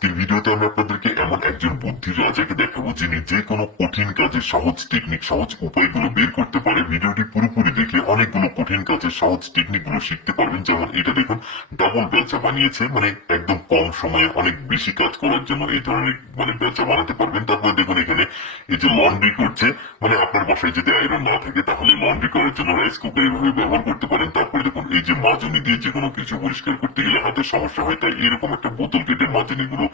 আজকের ভিডিওতে আমি আপনাদেরকে এমন একজন বুদ্ধি রাজাকে দেখাবো, যিনি যে কোনো কঠিন কাজের সহজ টেকনিক সহজ উপায়গুলো বের করতে পারে। ভিডিওটি পুরোপুরি দেখলে অনেকগুলো কঠিন কাজের সহজ টেকনিকগুলো শিখতে পারবেন। যেমন এটা দেখুন ডাবল বেচা বানিয়েছে মানে একদম কম সময়ে অনেক বেশি কাজ করার জন্য এই ধরনের মানে বেচা বানাতে পারবেন। তারপরে দেখুন এখানে এই যে লন্ড্রি করছে মানে আপনার বাসায় যদি আয়রন না থাকে, তাহলে লন্ড্রি করার জন্য রাইস কুকার এইভাবে ব্যবহার করতে পারেন। তারপরে দেখুন, এই যে মাজনি দিয়ে যে কোনো কিছু পরিষ্কার করতে গেলে হাতের সমস্যা হয়, তাই এরকম একটা বোতল কেটে মাজনি গুলো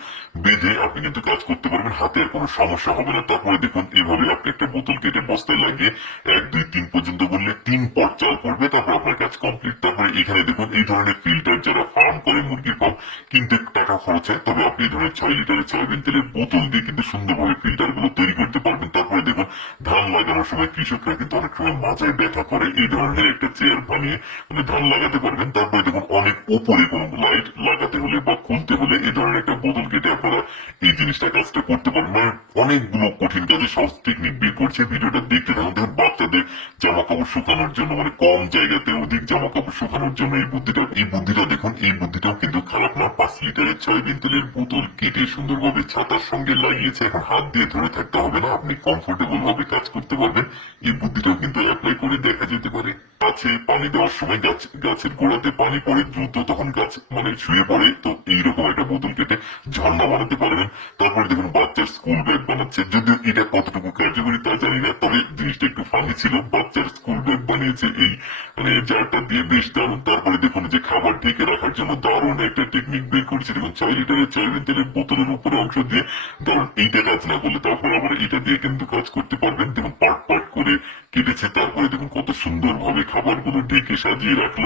বেঁধে আপনি কিন্তু কাজ করতে পারবেন, হাতে আর কোনো সমস্যা হবে না। তারপরে দেখুন, এইভাবে আপনি একটা বোতল কেটে বস্তায় লাগিয়ে এক, দুই, তিন পর্যন্ত করলে তিন পট চাল পড়বে, তারপর আপনার কাজ কমপ্লিট তারপরে এখানে দেখুন, এই ধরনের ফিল্টার যারা ফার্ম করে, মুরগির ফার্ম কিন্তু টাকা খরচ হয়, তবে আপনি এই ধরনের ছয় লিটারের সয়াবিন তেলের বোতল দিয়ে কিন্তু সুন্দরভাবে ফিল্টারগুলো তৈরি করতে পারবেন। তারপরে দেখুন, ধান লাগানোর সময় কৃষকরা কিন্তু অনেক সময় মাজায় ব্যথা করে, এই ধরনের একটা চেয়ার বানিয়ে মানে ধান লাগাতে পারবেন। তারপরে দেখুন, অনেক উপরে কোনো লাইট লাগাতে হলে বা খুলতে হলে এই ধরনের একটা বোতল কেটে আপনারা এই জিনিসটা কাজটা করতে পারবেন মানে অনেকগুলো কঠিন কাজে সহজ টেকনিক বের করছে। ভিডিওটা দেখতে থাকুন। দেখুন বাচ্চাদের জামা কাপড় শুকানোর জন্য মানে কম জায়গাতে অধিক জামা কাপড় শুকানোর জন্য এই বুদ্ধিটা এই বুদ্ধিটা দেখুন, এই বুদ্ধিটাও কিন্তু খারাপ না। পাঁচ লিটারের সয়াবিন তেলের বোতল কেটে সুন্দরভাবে ছাতার সঙ্গে লাগিয়েছে। এখন হাত দিয়ে ধরে থাকতে হবে না। আপনি কমফোর্টেবল ভাবে কাজ করতে পারবেন। এই বুদ্ধিটাও কিন্তু অ্যাপ্লাই করে দেখা যেতে পারে। গাছে পানি দেওয়ার সময় গাছ, গাছের গোড়াতে পানি পড়ে দ্রুত তখন গাছ মানে শুয়ে পড়ে। তো এইরকম একটা বোতল কেটে ঝর্ণা বানাতে পারবেন। তারপরে দেখুন বাচ্চার স্কুল ব্যাগ বানাচ্ছে। যদিও এটা কতটুকু কার্যকরী তা জানি না, তবে জিনিসটা একটু ফানি ছিল। বাচ্চার স্কুল ব্যাগ বানিয়েছে এই মানে জারটা দিয়ে বেশ দারুণ। তারপরে দেখুন যে খাবার ঢেকে রাখার জন্য দারুণ একটা টেকনিক বের করেছে। দেখুন ছয় লিটারের সয়াবিন তেলের বোতলের উপরে অংশ দিয়ে দারুণ এইটা কাজ না করলে তারপর আবার এটা দিয়ে কিন্তু কাজ করতে পারবেন। দেখুন পার্ট পার্ট করে কেটেছে। তারপরে দেখুন কত সুন্দর ভাবে খাবারগুলো ঢেকে সাজিয়ে রাখল।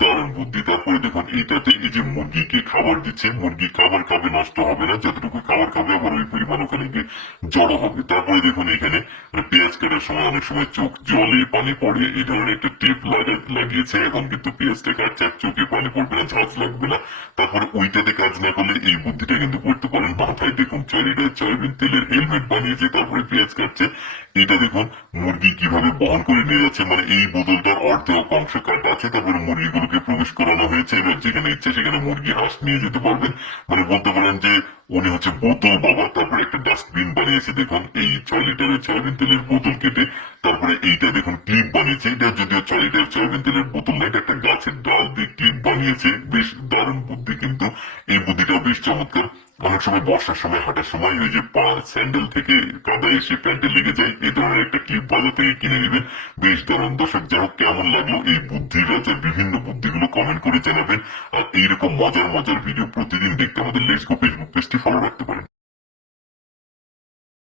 দারুণ বুদ্ধি। তারপরে দেখুন এইটাতে এই যে মুরগিকে খাবার দিচ্ছে, মুরগি খাবার খাবে, নষ্ট হবে না। যতটুকু খাবার খাবে আবার ওই পরিমাণ ওখানে গিয়ে জড়ো হবে। তারপরে দেখুন এখানে পেঁয়াজ কাটার সময় অনেক সময় চোখ জলে পানি পড়ে, এই ধরনের একটা টেপ লাগা- লাগিয়েছে এখন কিন্তু পেঁয়াজটা কাটছে আর চোখে পানি পড়বে না, ঝাঁজ লাগবে না। তারপরে ওইটাতে কাজ না করলে এই বুদ্ধিটা কিন্তু করতে পারেন মাথায় দেখুন চারিটা সয়াবিন তেলের হেলমেট বানিয়েছে, তারপরে পেঁয়াজ কাটছে। এটা দেখুন, মুরগি কীভাবে বহন করে নিয়ে যাচ্ছে মানে এই বোতলটার অর্ধেক অংশ কাটা আছে, তারপরে মুরগিগুলোকে প্রবেশ করানো হয়েছে, এবার যেখানে ইচ্ছে সেখানে মুরগি হাঁস নিয়ে যেতে পারবেন। মানে বলতে পারেন যে, উনি হচ্ছে বোতল বাবা, তারপরে একটা ডাস্টবিন বানিয়েছে, দেখুন, এই ছয় লিটারের সয়াবিন তেলের বোতল কেটে, তারপরে এইটা দেখুন ক্লিপ বানিয়েছে, এটা যদিও ছয় লিটার সয়াবিন তেলের বোতল না এটা একটা গাছের ডাল দিয়ে ক্লিপ বানিয়েছে, বেশ দারুণ বুদ্ধি কিন্তু, এই বুদ্ধিটাও বেশ চমৎকার। অনেক সময় বর্ষার সময়, হাঁটার সময় ওই যে পা স্যান্ডেল থেকে কাদা এসে প্যান্টে লেগে যায়, এই ধরনের একটা ক্লিপ বাজার থেকে কিনে নেবেন বেশ দারুণ। দর্শক, যাই হোক, কেমন লাগল এই বুদ্ধির রাজার বিভিন্ন বুদ্ধিগুলো কমেন্ট করে জানাবেন। আর এইরকম মজার মজার ভিডিও প্রতিদিন দেখতে আমাদের লেটস গো ফেসবুক পেজটি ফলো রাখতে পারেন।